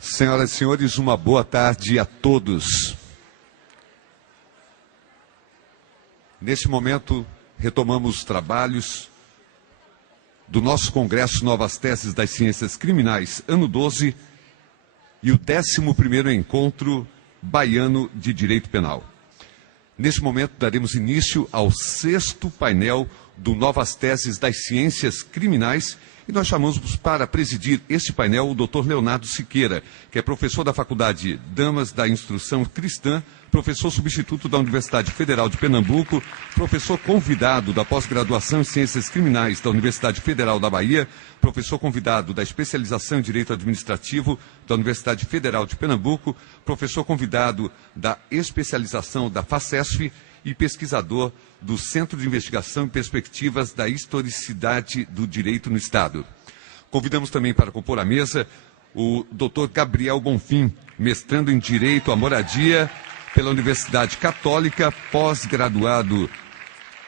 Senhoras e senhores, uma boa tarde a todos. Neste momento, retomamos os trabalhos do nosso Congresso Novas Teses das Ciências Criminais, ano 12, e o 11º Encontro Baiano de Direito Penal. Neste momento, daremos início ao 6º painel do Novas Teses das Ciências Criminais, e nós chamamos para presidir este painel o Dr. Leonardo Siqueira, que é professor da Faculdade Damas da Instrução Cristã, professor substituto da Universidade Federal de Pernambuco, professor convidado da pós-graduação em Ciências Criminais da Universidade Federal da Bahia, professor convidado da especialização em Direito Administrativo da Universidade Federal de Pernambuco, professor convidado da especialização da FACESF e pesquisador do Centro de Investigação e Perspectivas da Historicidade do Direito no Estado. Convidamos também para compor a mesa o Dr. Gabriel Bonfim, mestrando em Direito à Moradia pela Universidade Católica, pós-graduado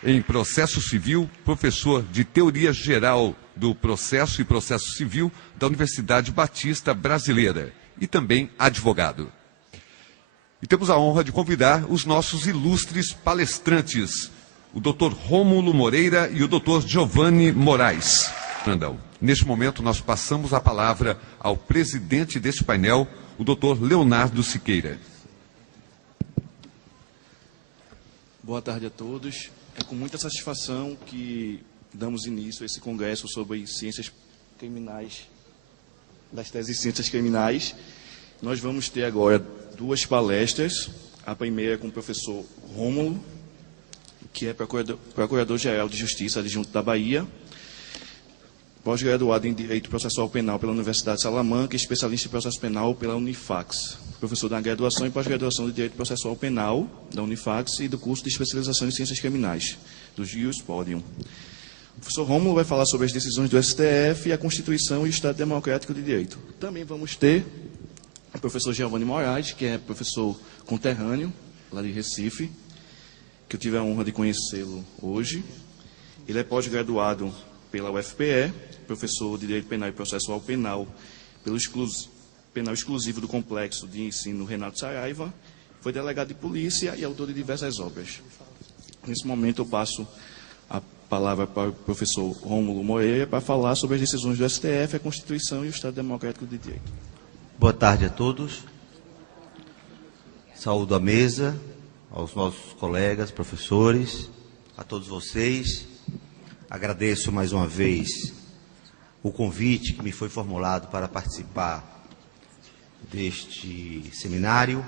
em Processo Civil, professor de Teoria Geral do Processo e Processo Civil da Universidade Batista Brasileira e também advogado. E temos a honra de convidar os nossos ilustres palestrantes, o Dr. Rômulo Moreira e o Dr. Giovanni Moraes. Neste momento, nós passamos a palavra ao presidente deste painel, o Dr. Leonardo Siqueira. Boa tarde a todos. É com muita satisfação que damos início a esse congresso sobre ciências criminais, das teses de ciências criminais. Nós vamos ter agora duas palestras. A primeira é com o professor Rômulo, que é Procurador-Geral de Justiça adjunto da Bahia, pós-graduado em Direito Processual Penal pela Universidade de Salamanca e especialista em Processo Penal pela Unifax. Professor da graduação e pós-graduação de Direito Processual Penal da Unifax e do curso de especialização em Ciências Criminais, do Juris Podium. O professor Rômulo vai falar sobre as decisões do STF, a Constituição e o Estado Democrático de Direito. Também vamos ter o professor Giovanni Moraes, que é professor conterrâneo, lá de Recife, que eu tive a honra de conhecê-lo hoje. Ele é pós-graduado pela UFPE, professor de Direito Penal e Processual Penal pelo Penal Exclusivo do Complexo de Ensino Renato Saraiva, foi delegado de polícia e autor de diversas obras. Nesse momento eu passo a palavra para o professor Rômulo Moreira para falar sobre as decisões do STF, a Constituição e o Estado Democrático de Direito. Boa tarde a todos. Saúdo a mesa, aos nossos colegas, professores, a todos vocês. Agradeço mais uma vez o convite que me foi formulado para participar deste seminário.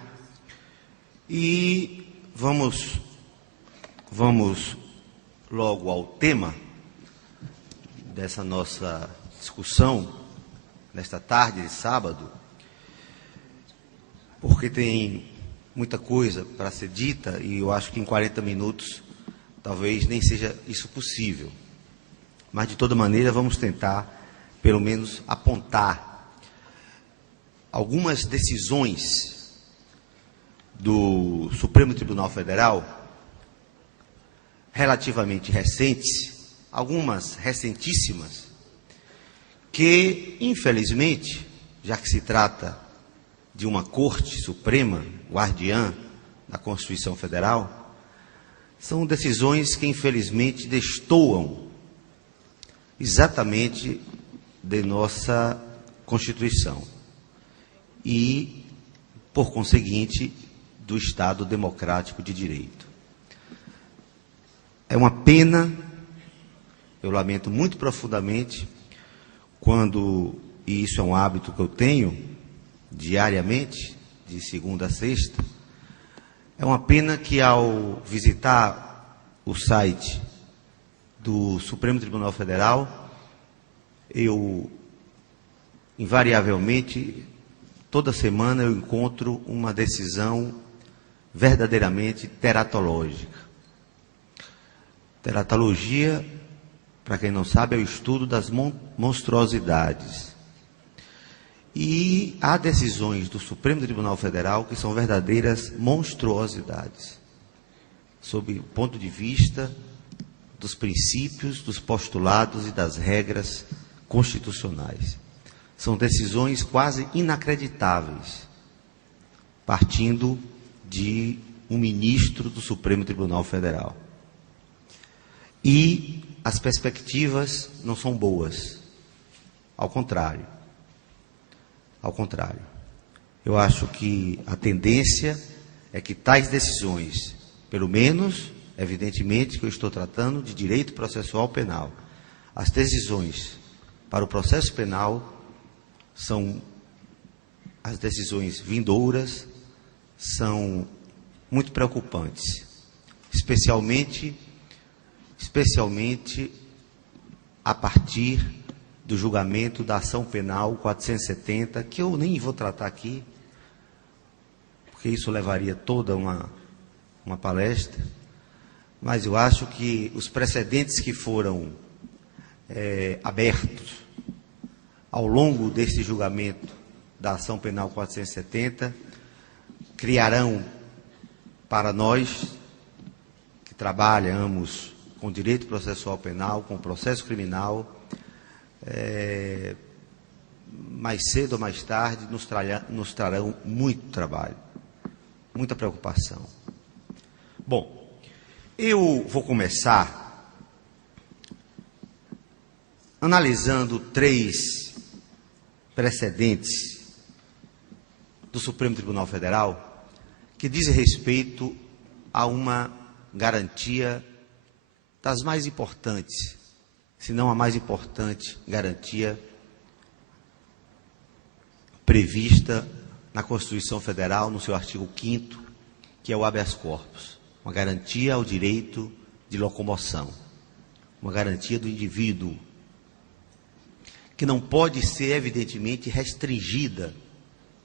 E vamos logo ao tema dessa nossa discussão, nesta tarde de sábado, porque tem muita coisa para ser dita e eu acho que em 40 minutos talvez nem seja isso possível. Mas, de toda maneira, vamos tentar, pelo menos, apontar algumas decisões do Supremo Tribunal Federal, relativamente recentes, algumas recentíssimas, que, infelizmente, já que se trata de uma Corte Suprema, guardiã da Constituição Federal, são decisões que, infelizmente, destoam exatamente de nossa Constituição e, por conseguinte, do Estado Democrático de Direito. É uma pena, eu lamento muito profundamente, quando, e isso é um hábito que eu tenho diariamente, de segunda a sexta, é uma pena que ao visitar o site do Supremo Tribunal Federal, eu, invariavelmente, toda semana eu encontro uma decisão verdadeiramente teratológica. Teratologia, para quem não sabe, é o estudo das monstruosidades. E há decisões do Supremo Tribunal Federal que são verdadeiras monstruosidades, sob o ponto de vista dos princípios, dos postulados e das regras constitucionais. São decisões quase inacreditáveis, partindo de um ministro do Supremo Tribunal Federal. E as perspectivas não são boas. Ao contrário. Ao contrário. Eu acho que a tendência é que tais decisões, pelo menos, evidentemente que eu estou tratando de direito processual penal, as decisões para o processo penal são, as decisões vindouras são muito preocupantes, especialmente a partir do julgamento da ação penal 470, que eu nem vou tratar aqui, porque isso levaria toda uma palestra, mas eu acho que os precedentes que foram abertos ao longo deste julgamento da ação penal 470 criarão para nós que trabalhamos com direito processual penal, com processo criminal, mais cedo ou mais tarde nos trarão muito trabalho, muita preocupação. Bom, eu vou começar analisando 3 precedentes do Supremo Tribunal Federal que dizem respeito a uma garantia das mais importantes, se não a mais importante garantia prevista na Constituição Federal, no seu artigo 5º, que é o habeas corpus, uma garantia ao direito de locomoção, uma garantia do indivíduo, que não pode ser, evidentemente, restringida,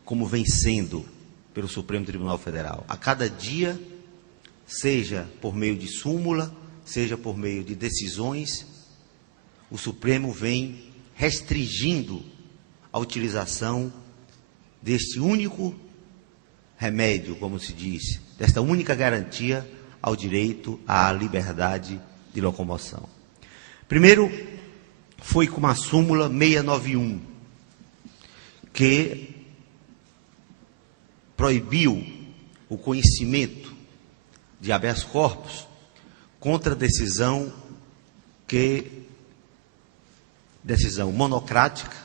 como vem sendo pelo Supremo Tribunal Federal. A cada dia, seja por meio de súmula, seja por meio de decisões, o Supremo vem restringindo a utilização deste único remédio, como se diz, desta única garantia ao direito à liberdade de locomoção. Primeiro, foi com a súmula 691, que proibiu o conhecimento de habeas corpus contra decisão monocrática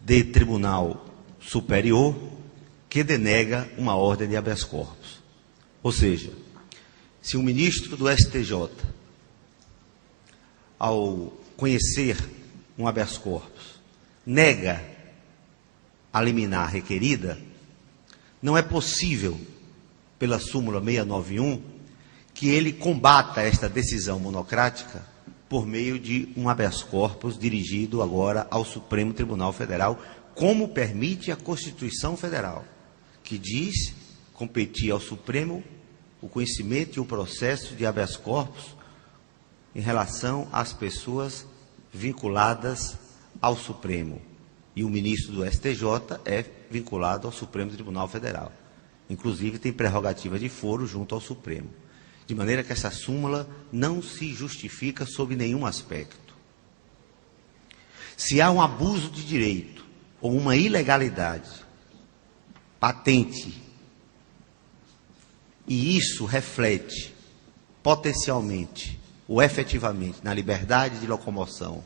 de tribunal superior que denega uma ordem de habeas corpus. Ou seja, se um ministro do STJ, ao conhecer um habeas corpus, nega a liminar requerida, não é possível, pela súmula 691, que ele combata esta decisão monocrática por meio de um habeas corpus dirigido agora ao Supremo Tribunal Federal, como permite a Constituição Federal, que diz competir ao Supremo o conhecimento e o processo de habeas corpus em relação às pessoas vinculadas ao Supremo. E o ministro do STJ é vinculado ao Supremo Tribunal Federal. Inclusive, tem prerrogativa de foro junto ao Supremo. De maneira que essa súmula não se justifica sob nenhum aspecto. Se há um abuso de direito ou uma ilegalidade patente, e isso reflete potencialmente ou efetivamente na liberdade de locomoção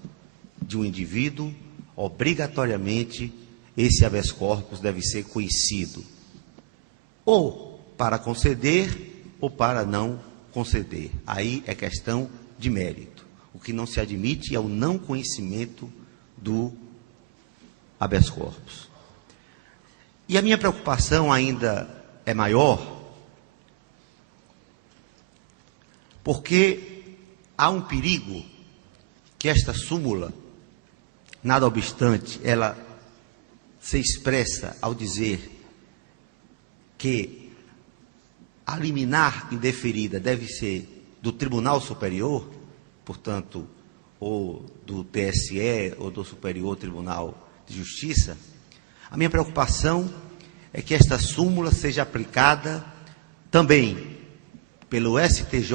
de um indivíduo, obrigatoriamente esse habeas corpus deve ser conhecido, ou para conceder ou para não conceder. Aí é questão de mérito. O que não se admite é o não conhecimento do habeas corpus. E a minha preocupação ainda é maior, porque há um perigo que esta súmula, nada obstante, ela se expressa ao dizer que a liminar indeferida deve ser do Tribunal Superior, portanto, ou do TSE, ou do Superior Tribunal de Justiça. A minha preocupação é que esta súmula seja aplicada também pelo STJ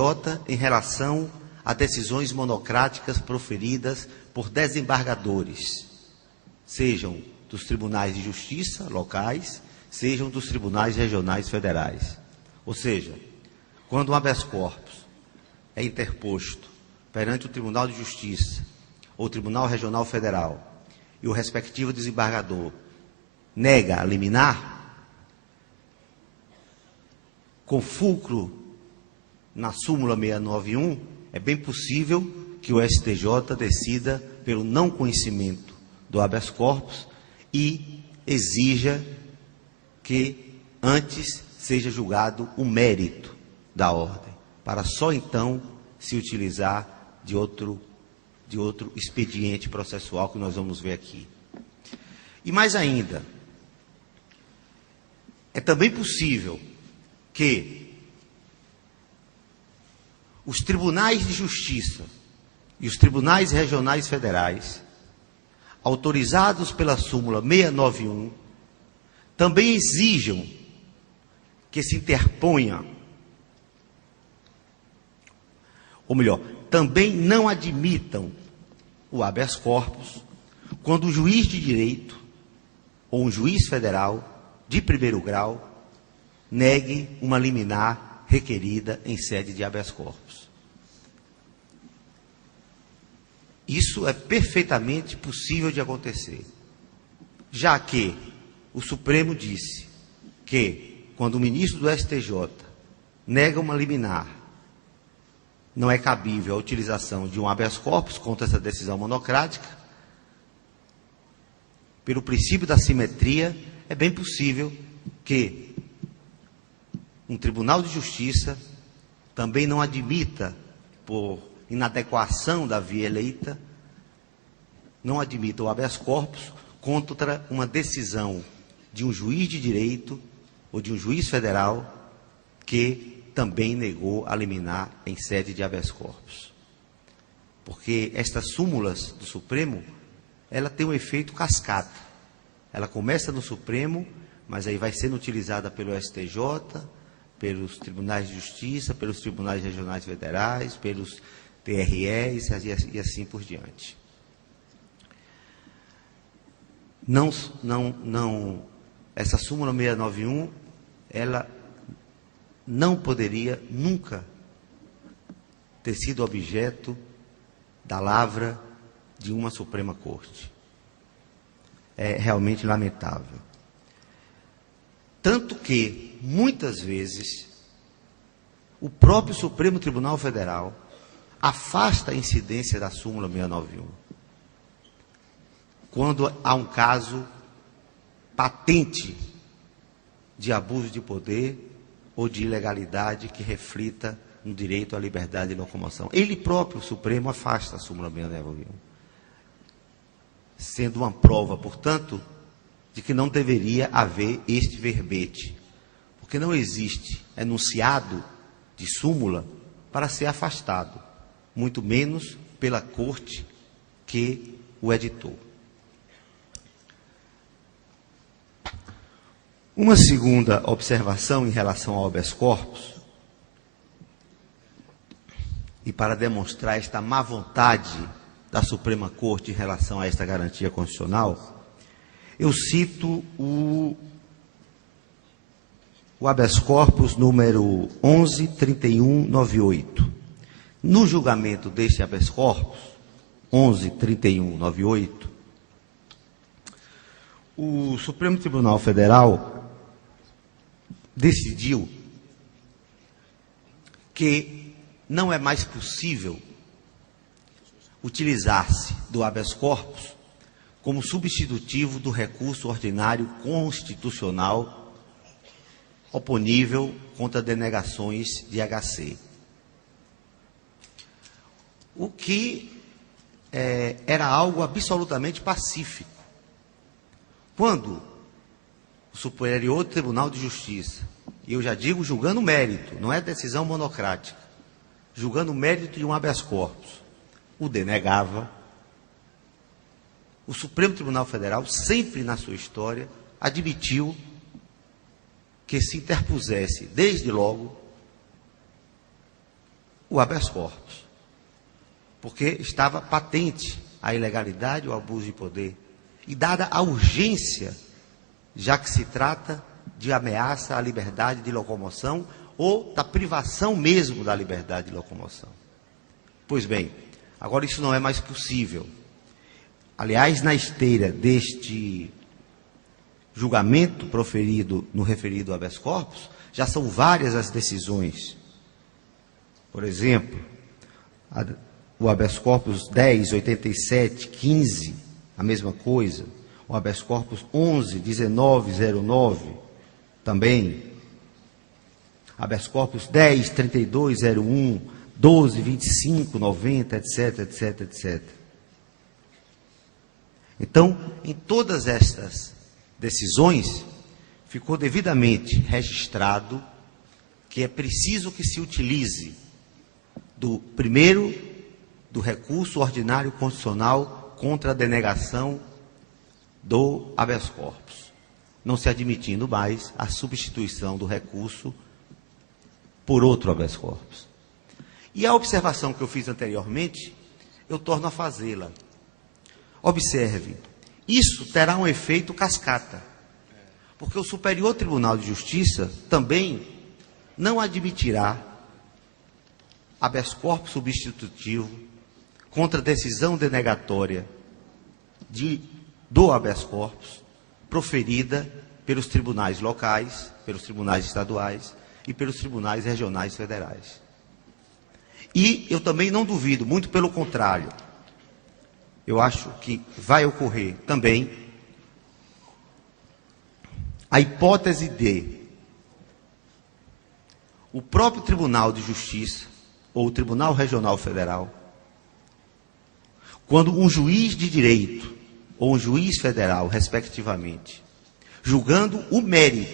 em relação a decisões monocráticas proferidas por desembargadores, sejam dos tribunais de justiça locais, sejam dos tribunais regionais federais. Ou seja, quando um habeas corpus é interposto perante o Tribunal de Justiça ou o Tribunal Regional Federal e o respectivo desembargador nega a liminar, com fulcro na súmula 691, é bem possível que o STJ decida pelo não conhecimento do habeas corpus e exija que antes seja julgado o mérito da ordem, para só então se utilizar de outro expediente processual que nós vamos ver aqui. E mais ainda, é também possível que os tribunais de justiça e os tribunais regionais federais, autorizados pela súmula 691, também exijam que se interponha, ou melhor, também não admitam o habeas corpus quando o juiz de direito ou um juiz federal de primeiro grau negue uma liminar requerida em sede de habeas corpus. Isso é perfeitamente possível de acontecer, já que o Supremo disse que, quando o ministro do STJ nega uma liminar, não é cabível a utilização de um habeas corpus contra essa decisão monocrática. Pelo princípio da simetria, é bem possível que um tribunal de justiça também não admita, por inadequação da via eleita, não admita o habeas corpus contra uma decisão de um juiz de direito ou de um juiz federal que também negou a liminar em sede de habeas corpus. Porque estas súmulas do Supremo, ela tem um efeito cascata. Ela começa no Supremo, mas aí vai sendo utilizada pelo STJ, pelos tribunais de justiça, pelos tribunais regionais federais, pelos TREs e assim por diante. Essa súmula 691, ela não poderia nunca ter sido objeto da lavra de uma Suprema Corte. É realmente lamentável. Tanto que, muitas vezes, o próprio Supremo Tribunal Federal afasta a incidência da súmula 691, quando há um caso patente de abuso de poder ou de ilegalidade que reflita no direito à liberdade de locomoção. Ele próprio, o Supremo, afasta a súmula 691, sendo uma prova, portanto, de que não deveria haver este verbete, porque não existe enunciado de súmula para ser afastado, muito menos pela corte que o editou. Uma segunda observação em relação ao habeas corpus, e para demonstrar esta má vontade da Suprema Corte em relação a esta garantia constitucional, eu cito o habeas corpus número 11.3198. No julgamento deste habeas corpus, 11.3198, o Supremo Tribunal Federal decidiu que não é mais possível utilizar-se do habeas corpus como substitutivo do recurso ordinário constitucional oponível contra denegações de HC. O que era algo absolutamente pacífico. Quando o Superior Tribunal de Justiça, e eu já digo julgando mérito, não é decisão monocrática, julgando mérito de um habeas corpus, o denegava, o Supremo Tribunal Federal, sempre na sua história, admitiu que se interpusesse, desde logo, o habeas corpus, porque estava patente a ilegalidade ou abuso de poder, e dada a urgência, já que se trata de ameaça à liberdade de locomoção ou da privação mesmo da liberdade de locomoção. Pois bem, agora isso não é mais possível. Aliás, na esteira deste julgamento proferido no referido habeas corpus, já são várias as decisões. Por exemplo, o habeas corpus 10, 87, 15, a mesma coisa. O habeas corpus 11, 19, 09, também. Habeas corpus 10, 32, 01, 12, 25, 90, etc, etc, etc. Então, em todas estas decisões, ficou devidamente registrado que é preciso que se utilize do recurso ordinário constitucional contra a denegação do habeas corpus, não se admitindo mais a substituição do recurso por outro habeas corpus. E a observação que eu fiz anteriormente, eu torno a fazê-la. Observe, isso terá um efeito cascata, porque o Superior Tribunal de Justiça também não admitirá habeas corpus substitutivo contra decisão denegatória do habeas corpus proferida pelos tribunais locais, pelos tribunais estaduais e pelos tribunais regionais federais. E eu também não duvido, muito pelo contrário, eu acho que vai ocorrer também a hipótese de o próprio Tribunal de Justiça ou o Tribunal Regional Federal, quando um juiz de direito ou um juiz federal, respectivamente, julgando o mérito